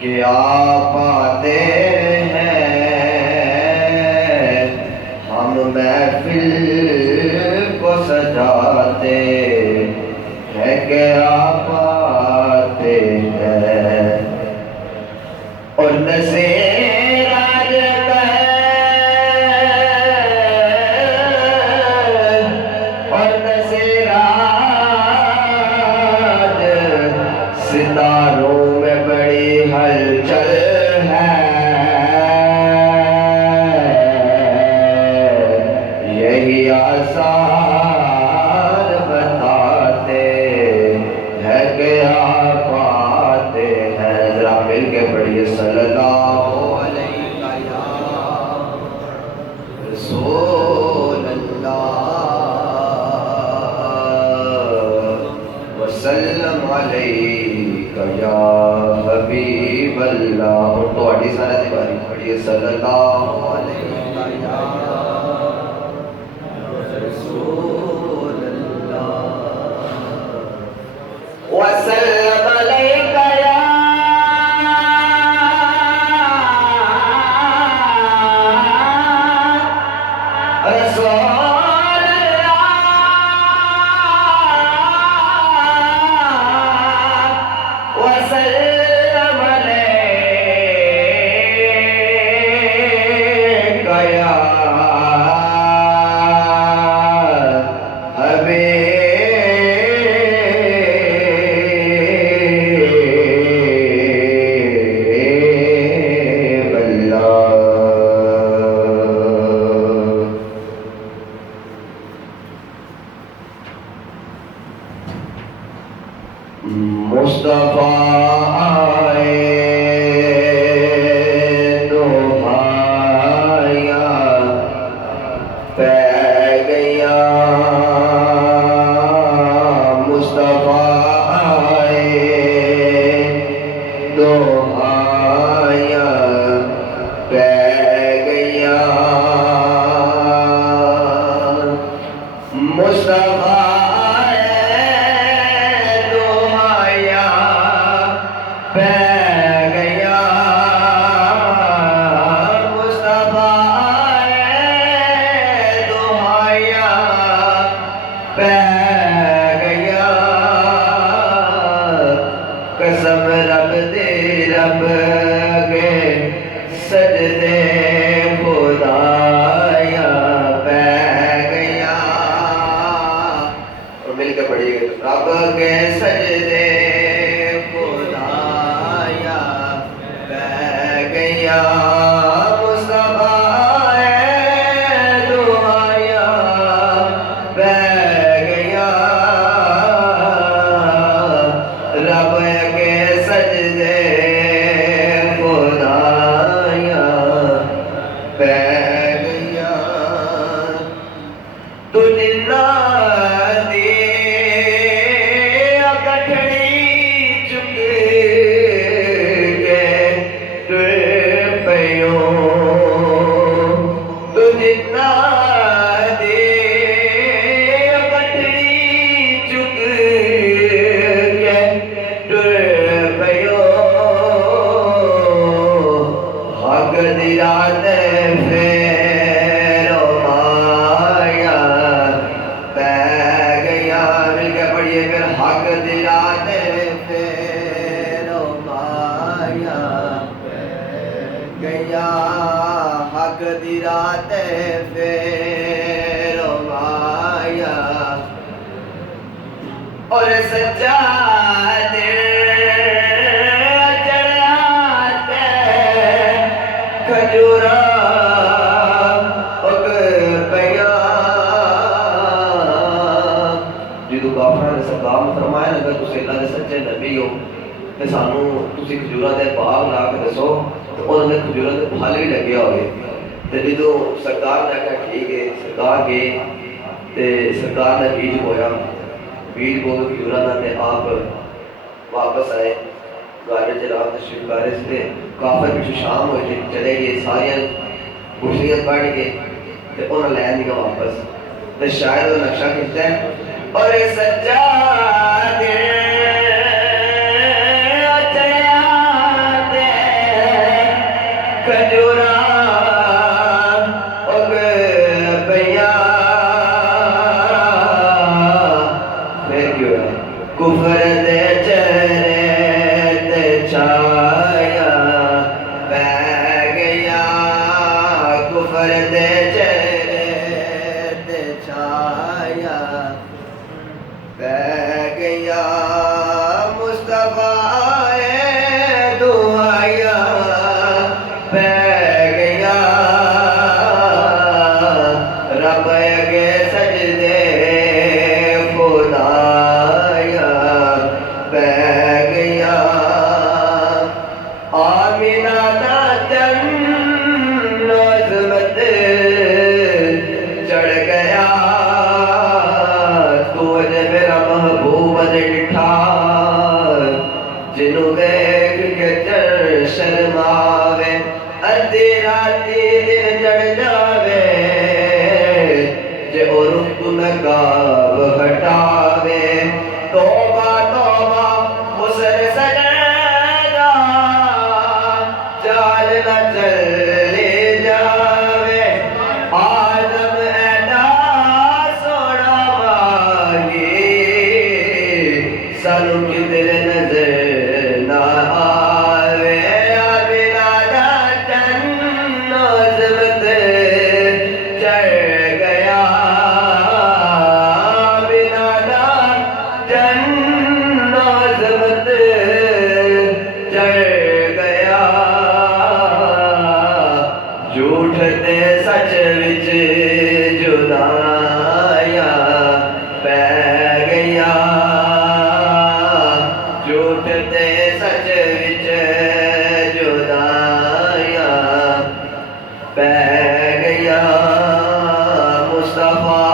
کہ آپ آتے ہیں ہم محفل کو سجاتے ہیں کہ آپ آتے ہیں اور نظیر آج اور نظیر آج ستاروں میں بڑی ہلچل ہے یہی آثار بتاتے ہیں کہ آپ آتے ہیں ذرا مل کے پڑھیے صلی اللہ علیہ رسول اللہ وسلم علیک یا حبیب اللہ اور تو اڈی سارے دیواری پڑھیے صلی اللہ علیہ رسول اللہ وسلم علیک یا رسول اللہ وسلم علیک یا حبیب اللہ مصطفیٰ آئے تو بھائیاں پہ گیا مصطفیٰ آئے تو بھائیاں پہ گیا مصطفیٰ پہ گیا مصطفیٰ دعایا پہ گیا قسم رب دے رب کے سجدے خدایا پہ گیا اور مل کے پڑھیے رب کے سجدے مصطفیٰ دعایا پہ گیا رب کے سجدے خدایا پہ گیا تو جنا دی اکٹھڑی چک کے جتنا دے پٹڑی چک کے ٹر پیو حق دلات پھیرو مایا پہ گیا مل کے پڑھیے پھر حق دلات پھیرو مایا پہ گیا حق دی رات پھیرو مایا اور سچا دل چڑھاتے کھجورا اگ پیا جدو کافراں نے سرکار نوں فرمایا اگر تسی اللہ دے سچے نبی ہو تے سانوں تسی کھجوراں دے باغ لا کے دسو تے انہاں دے کھجوراں دے پھل بھی لگے ہوئے تے جدو سرکار نے کہا ٹھیک ہے سرکار گئے تے سرکار نے بیج بویا بیج بو کے کھجوراں دا تے آپ واپس آئے گھر وچ رات تشریف لے رہے تھے کافر پیچھے شام ہوئے تھے چلے گئے ساریاں گٹھلیاں پڑھ کے تے انہاں لے آندیاں واپس تے شاید وہ نقشہ کھچتا ہے اور سچا دل گیا آمینہ دا جن عظمت چڑھ گیا تو اجے میرا محبوب نے ڈٹھا جنوں ویکھ کے چر شرماوے ادھی راتی دن چڑھ جاوے جے او رخ نقاب ہٹاوے توبہ توبہ حسن سجدہ چال نہ چلے جاوے آدم ایڈا سونا مانگی سانو کدھر نظر نہ آوے آمینہ دا جن عظمت چڑھ گیا آمینہ دا جن عظمت چڑھ گیا جھوٹ تے سچ وچ جدائیاں پہ گیا جھوٹ تے سچ وچ جدائیاں پہ گیا مصطفیٰ